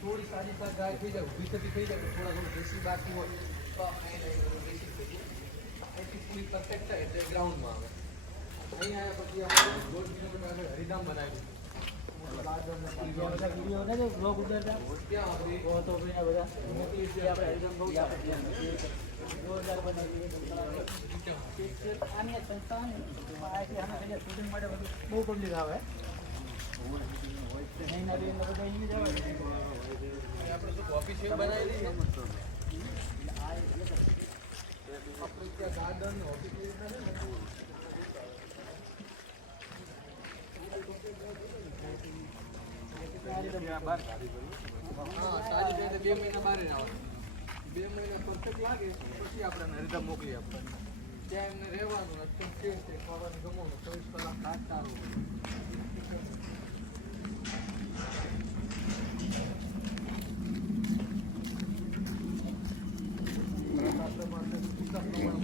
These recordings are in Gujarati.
થોડી સારી સારી ગાય થઈ જાય ઊભી થઈ જાય થોડા ઘણું દેશી બાકી હોય તો આપણે દેશી થઈ જાય અહીંથી પૂરી પરફેક્ટ થાય એટલે ગ્રાઉન્ડમાં આવે અહીં પછી આપણે દોઢ કિલોમીટર આગળ હરિધામ બનાવ્યું બહુ જોરદાર બનાવી છે આની આ સંસ્થા ને આ એટલે આના અહીંયા શૂટિંગ માટે બધું બહુ પબ્લિક આવે નહીં ના બે મહિના બહાર બે મહિના પરફેક્ટ લાગે પછી આપણે હરિદા મોકલી આપવાનું ત્યાં એમને રહેવાનું ખાવાનું ગમવાનું ચોવીસ કલાક હાથ સારું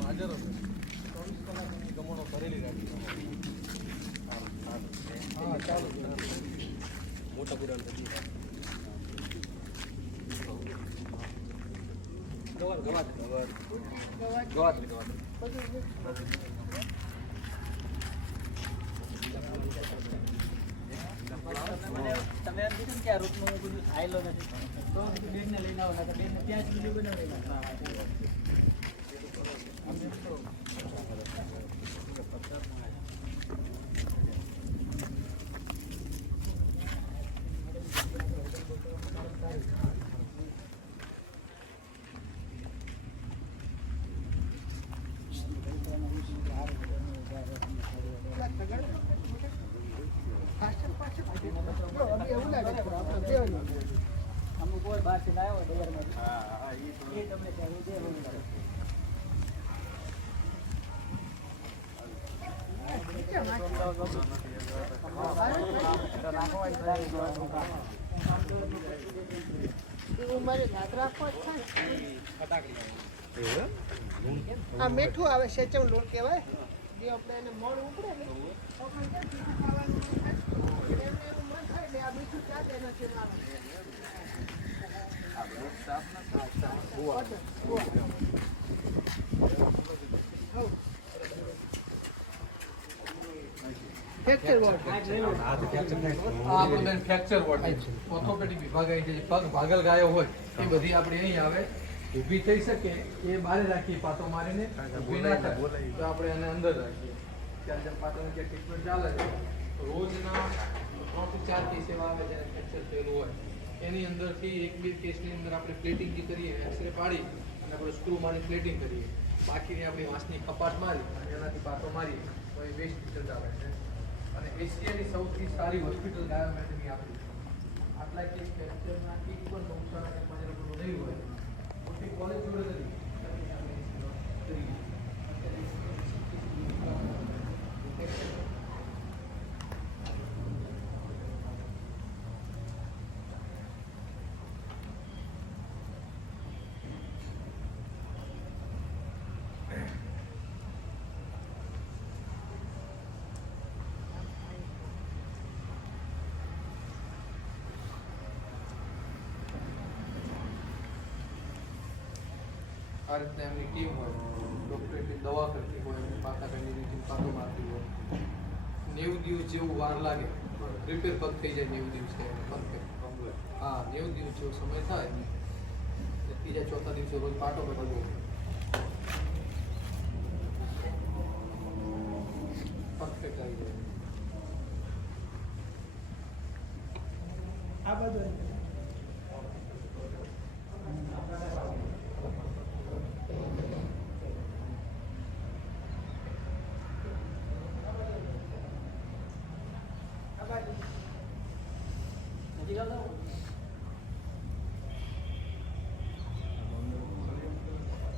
હાજર હશે ચોવીસ કલાક ગમણો ભરેલી રાખી તમે એમ કીધું કે આ રૂટનું બધું આવેલો નથી. તો બેનને લઈને આવો બેનને ત્યાં જ બીજું બનાવી અમુક બહારથી લાવ્યો હોય બજારમાંથી એ તમને હોય. રાખવો જ મીઠું આવે સેચમ લોટ કહેવાય જે આપણે એને મણ ઉપડે ને તો પણ ક્યાં તીખું ખાવાનું મન એમને એવું મન થાય એટલે આ મીઠું ચાલે નથી મારે. Fracture ward. છે. ઓર્થોપેડિક વિભાગ આવી જાય પગ ભાગલ ગાયો હોય એ બધી આપણે અહીં આવે. ઊભી થઈ શકે એ બારે રાખીએ પાતો મારીને ઊભી ના થાય તો આપણે એને અંદર રાખીએ. ત્યારે જેમ પાતોની જે ટ્રીટમેન્ટ ચાલે છે રોજના ત્રણથી ચાર કેસ એવા આવે જ્યારે ફ્રેક્ચર થયેલું હોય એની અંદરથી એક બે કેસની અંદર આપણે પ્લેટિંગ જે કરીએ એક્સરે પાડી અને આપણે સ્ક્રૂ મારી પ્લેટિંગ કરીએ. બાકીની આપણી વાંસની કપાટ મારી અને એનાથી પાતો મારી તો એ વેસ્ટ રિઝલ્ટ આવે છે. અને એશિયાની સૌથી સારી હોસ્પિટલ ગાયો માટેની આપણી આટલા કેસ ફ્રેક્ચરના એક પણ નુકસાન અને લોકોનું નહીં હોય મોટી કોલેજ જોડે નથી આપણે કરીએ. આ રીતના એમની ટીમ હોય ડૉક્ટર એટલી દવા કરતી હોય એમની માતા બહેનની ટીમ પાતો મારતી હોય નેવું દિવસ જેવું વાર લાગે રિપેર પગ થઈ જાય નેવું દિવસે પરફેક્ટ હા નેવું દિવસ જેવો સમય થાય એટલે ત્રીજા ચોથા દિવસે રોજ પાટો બદલવો પરફેક્ટ આવી જાય આ બાજુ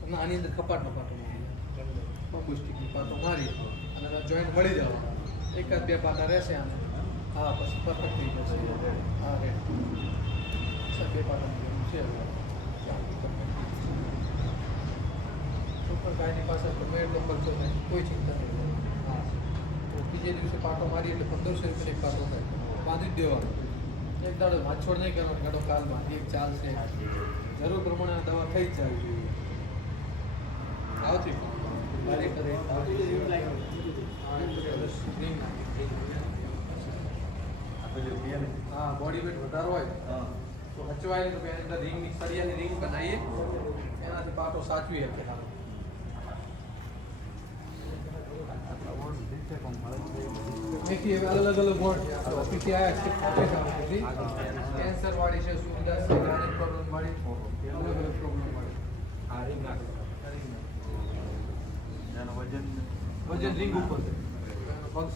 અને આની અંદર કપાટનો પાટો બંબુ સ્ટીકની પાટો મારી અને જોઈન્ટ મળી જવા એકાદ બે પાટા રહેશે આને. હા, પછી પરફેક્ટ થઈ જશે. હા સર બે પાટા છે પણ ગાયની પાસે ગમે એટલો ખર્ચો થાય. કોઈ ચિંતા નહીં. હા. તો બીજે દિવસે પાટો મારી એટલે પંદરસો રૂપિયા એક પાટો થાય. બાંધી જ દેવાનો. એક દાડો વાછોડ નહીં કરવાનો. ગાડો કાલ એક ચાલશે. જરૂર પ્રમાણે દવા થઈ જ જવી જોઈએ આવતી ગાડી કરે આવતી Green નાખી, green. હા બોડી વેટ વધારો હોય તો હચવાય તો એની અંદર રિંગની સળિયાની રિંગ બનાવીએ એનાથી પાટો સાચવી શકે એથી હવે અલગ અલગ બોર્ડ છે આપણે ઓફિસે આવ્યા છે કેન્સર વાળી છે સુવિધા છે ગાયનેક પ્રોબ્લેમ વાળી અલગ અલગ પ્રોબ્લેમ વાળી વજન રિંગ ઉપર છે વજન રિંગ ઉપર છે. પગ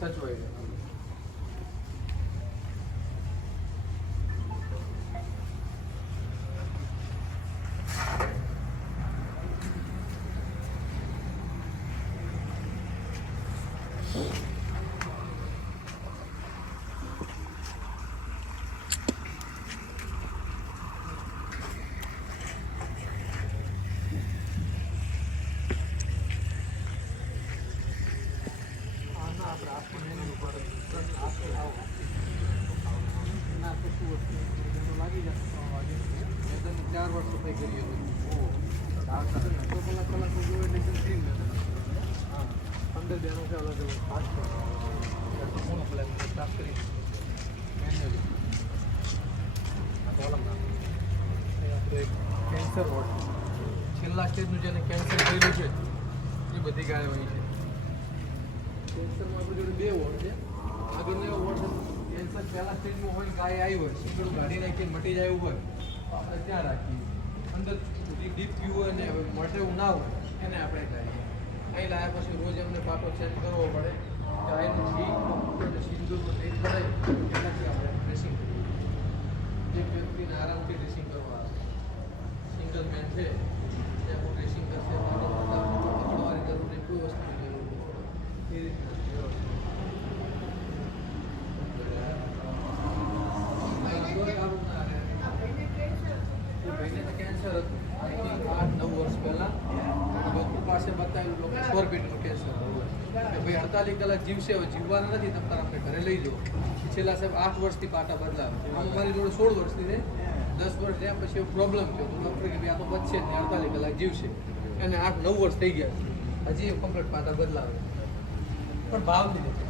આખું આવો ના તો શું વસ્તુ એનો લાગી જશે ત્રણ વાગે મેં ચાર વર્ષ સફાઈ કરી હતી કલાક જોવે છે ક્લીન હા પંદર બેનો છે અલગ ખાસ કરી મેન્યુઅલી આપણે કેન્સર વોર્ડ છેલ્લા સ્ટેજનું જેને કેન્સર થયેલું છે, એ બધી ગાયો હોય છે. કેન્સરમાં આપણી જોડે બે વોર્ડ છે. આગળનો વોર્ડ કેન્સર પહેલા સ્ટેજમાં હોય ગાય આવી હોય શીકડું કાઢી નાખીને મટી જાય હોય આપણે ત્યાં રાખીએ. અંદર ડીપ પીવું હોય ને મટે એવું ના હોય, એને આપણે લાવીએ અહીં લાવ્યા પછી રોજ એમને પાટો ચેન્જ કરવો પડે ગાયનું ઘી અને સિંદૂરનું બનાવી એનાથી આપણે ડ્રેસિંગ કરીએ. જે વ્યક્તિને આરામથી ડ્રેસિંગ કરવા સિંગલ મેન છે તે આપણું ડ્રેસિંગ કરશે પાટો પકડવાની જરૂર નહીં કોઈ વસ્તુની જરૂર નહીં એ રીતના એ ભાઈને તો કેન્સર હતું આજથી આઠ નવ વર્ષ પહેલા ડૉક્ટર પાસે બતાવેલું લોકો સ્કોર્પિટનું કેન્સર કે ભાઈ અડતાલીસ કલાક જીવશે હવે જીવવાના નથી તમે આપણે ઘરે લઈ જાઓ. છેલ્લા સાહેબ આઠ વર્ષથી પાટા બદલાવે આમ મારી જોડે સોળ વર્ષથી રહે દસ વર્ષ રહ્યા પછી પ્રોબ્લેમ થયો. તો ડૉક્ટર કે ભાઈ આ તો બચશે ને અડતાલીસ કલાક જીવશે. એને આઠ નવ વર્ષ થઈ ગયા હજી કમ્પ્લીટ પાટા બદલાવે પણ ભાવ નહીં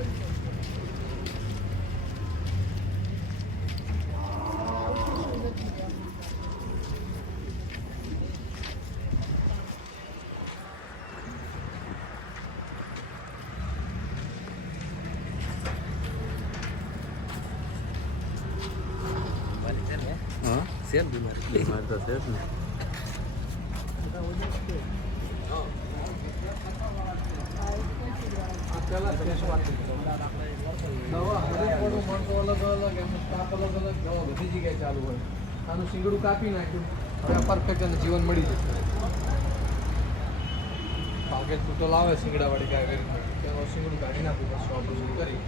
નવા બનાવ્યા. બીમાર તો છે જ ને. આનું શીંગડું કાપી નાખ્યું હવે પરફેક્ટ એને જીવન મળી જશે ભાગે તૂટો લાવે શીંગડાવાળી ગાય કરી શિંગડું કાઢી નાખું બસ ઓપરેશન કરી.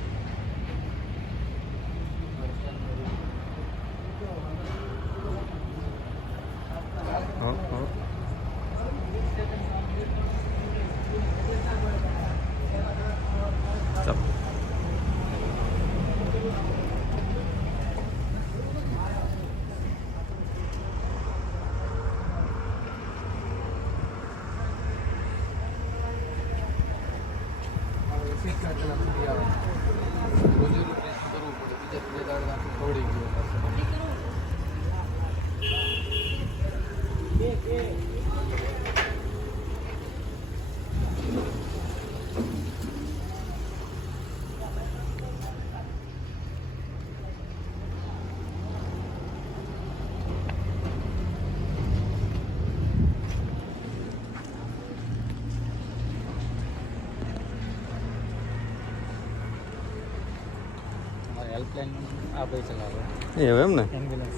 એવું એમ ને એમ્બ્યુલન્સ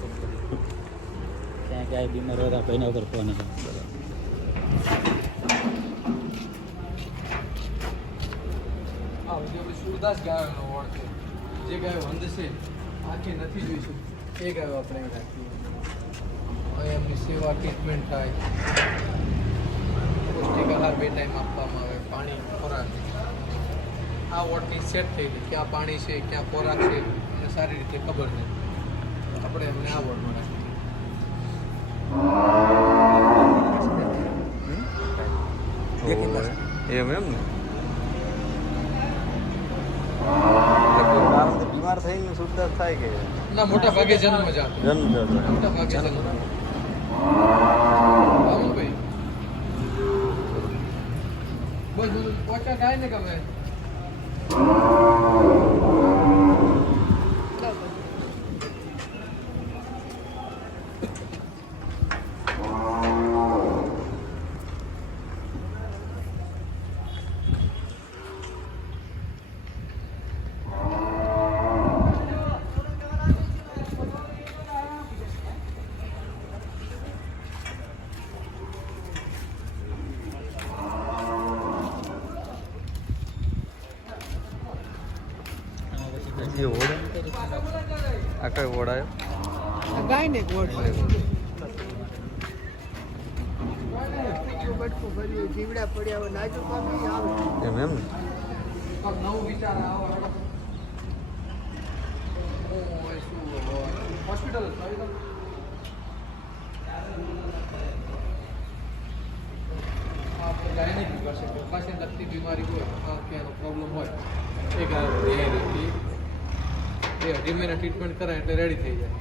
ત્યાં ગાય બીમાર હોય તો ભાઈના ઉપર ફોન છે. આપણી સુરદાસ વોર્ડ છે. જે ગાયો વંદશે આખી નથી જોઈશું. એ ગાયો આપણે રાખીએ. એમની સેવા ટ્રીટમેન્ટ થાય. બે ટાઈમ આપવામાં આવે, પાણી, ખોરાક. આ વોર્ડની સેટ થઈ ગઈ. ક્યાં પાણી છે, ક્યાં ખોરાક છે, એને સારી રીતે ખબર છે. આપણે એમને આ વોર્ડમાં રાખીએ. એમ એમ ને? બીમાર થઈને સુધાર થાય કે? ના મોટા ભાગે જન્મ જ જન્મ જતો મોટા ભાગે જન્મ બસ બધું પહોંચ્યા થાય ને તમે હજી ઓળ આ કઈ ઓળ આવ્યો? ગાય ને ગોળ જીવડા પડ્યા હોય નાજુ પામી આવે એમ એમ નવો વિચાર આવે શું હોસ્પિટલ ગાયનિક વિભાગ લગતી બીમારી હોય આ કે એનો પ્રોબ્લેમ હોય. એ ગાય એ અઢી મહિના ટ્રીટમેન્ટ કરાય એટલે રેડી થઈ જાય.